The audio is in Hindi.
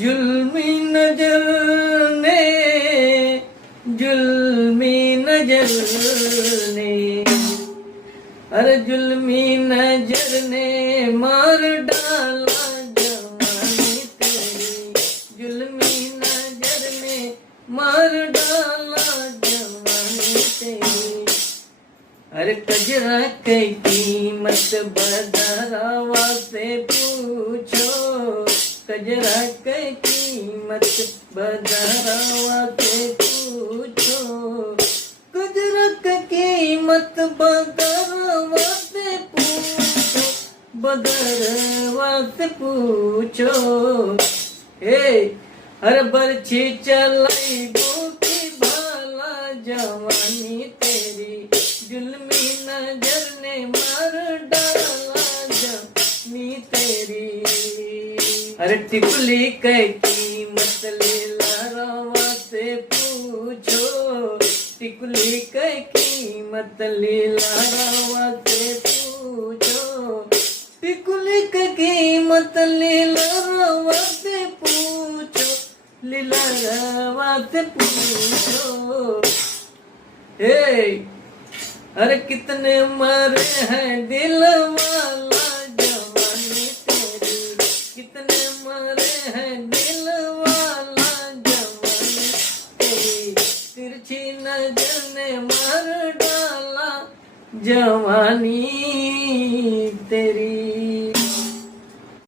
जुल्मी नजर ने, जुल्मी नजर ने, अरे जुल्मी नजर ने मार डाला जवानी तेरी, जुल्मी नजर ने मार डाला जवानी तेरी। अरे कजरा की कीमत बदरावा से पूछो, कजरा की कीमत बदरावा से पूछो, कजरा की कीमत बदरावा से पूछो, बदरवा से पूछो। हे अरे बरछी चलाई की भाला जवानी तेरी, जुल्मी नजर ने मार डाला जवानी तेरी। अरे टिकुली की कीमत लीला रवा से पूछो, टिकुली की कीमत लीला रवा से पूछो, टिकुली की कीमत लीला रवा से पूछो, लीला रवा से पूछो। हे अरे कितने मरे हैं दिल वाला जवानी तेरी, कितने मरे हैं दिल वाला जवानी तेरी, तिरछी नजर ने मार डाला जवानी तेरी।